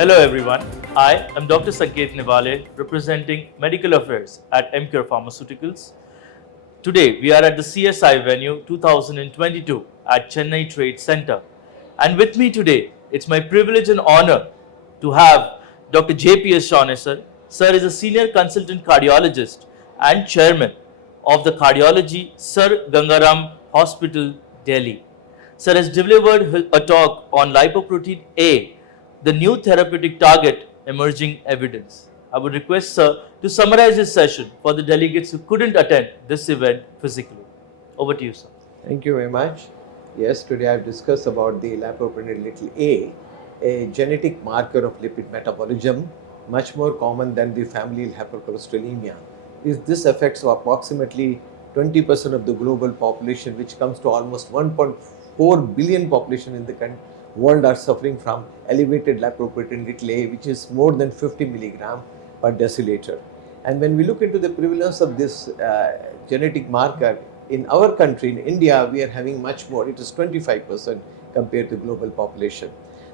Hello everyone, I am Dr. Sanket Nivale representing Medical Affairs at M.CURE Pharmaceuticals. Today we are at the CSI venue 2022 at Chennai Trade Center, and with me today it's my privilege and honor to have Dr. JPS Sawhney sir. Sir is a senior consultant cardiologist and chairman of the Cardiology Sir Gangaram Hospital, Delhi. Sir has delivered a talk on lipoprotein A, the new therapeutic target, emerging evidence. I would request Sir to summarize his session for the delegates who couldn't attend this event physically. Over to you, Sir. Thank you very much. Yes, today I have discussed about the lipoprotein a genetic marker of lipid metabolism, much more common than the familial hypercholesterolemia. This affects approximately 20% of the global population, which comes to almost 1.4 billion population in the world are suffering from elevated lipoprotein A, which is more than 50 milligram per deciliter. And when we look into the prevalence of this genetic marker, in our country, in India, we are having much more. It is 25% compared to global population.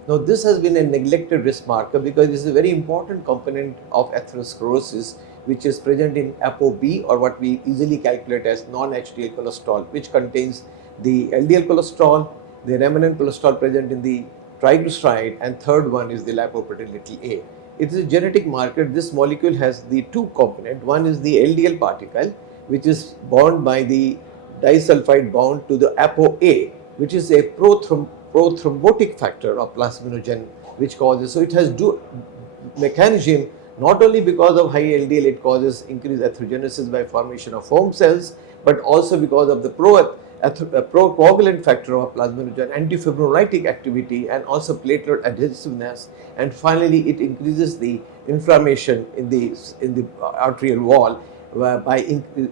Now, this has been a neglected risk marker because it is a very important component of atherosclerosis, which is present in ApoB, or what we easily calculate as non-HDL cholesterol, which contains the LDL cholesterol, the remnant cholesterol present in the triglyceride, and third one is the lipoprotein A. It is a genetic marker. This molecule has the two components. One is the LDL particle, which is bound by the disulfide bond to the ApoA, which is a prothrombotic factor of plasminogen, which causes, so it has mechanism not only because of high LDL, it causes increased atherogenesis by formation of foam cells, but also because of the procoagulant factor of plasminogen, antifibrinolytic activity, and also platelet adhesiveness, and finally it increases the inflammation in the arterial wall by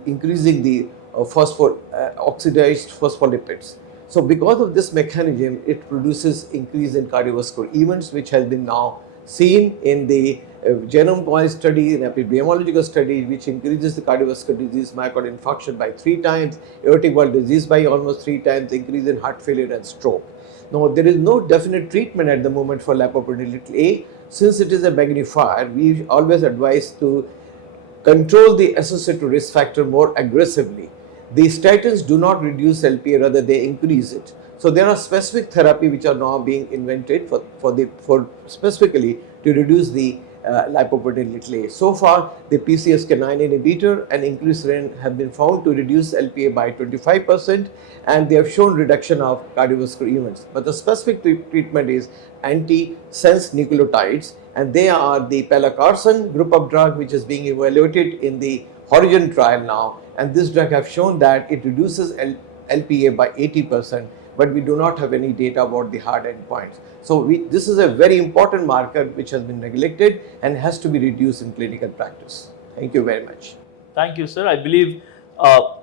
increasing the oxidized phospholipids. So because of this mechanism, it produces increase in cardiovascular events, which has been now seen in the genome coil study, in epidemiological study, which increases the cardiovascular disease, myocardial infarction by 3 times, aortic valve disease by almost 3 times, increase in heart failure and stroke. Now, there is no definite treatment at the moment for lipoprotein A. Since it is a magnifier, we always advise to control the associated risk factor more aggressively. The statins do not reduce LPA, rather they increase it. So there are specific therapy which are now being invented for specifically to reduce the lipoprotein A. So far, the PCSK9 inhibitor and inclisiran have been found to reduce LPA by 25%, and they have shown reduction of cardiovascular events. But the specific treatment is anti-sense nucleotides, and they are the pelacarsen group of drug, which is being evaluated in the Horizon trial now, and this drug have shown that it reduces LPA by 80%, but we do not have any data about the hard endpoints. So this is a very important marker which has been neglected and has to be reduced in clinical practice. Thank you very much. Thank you, sir. I believe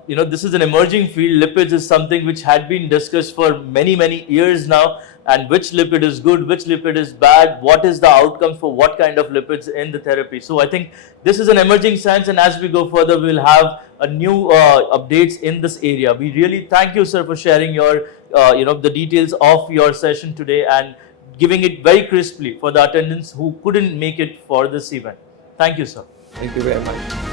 this is an emerging field. Lipids is something which had been discussed for many years now, and which lipid is good, which lipid is bad, what is the outcome for what kind of lipids in the therapy. So I think this is an emerging science, and as we go further, we will have a new updates in this area. We really thank you, sir, for sharing your the details of your session today and giving it very crisply for the attendants who couldn't make it for this event. Thank you, sir. Thank you very much.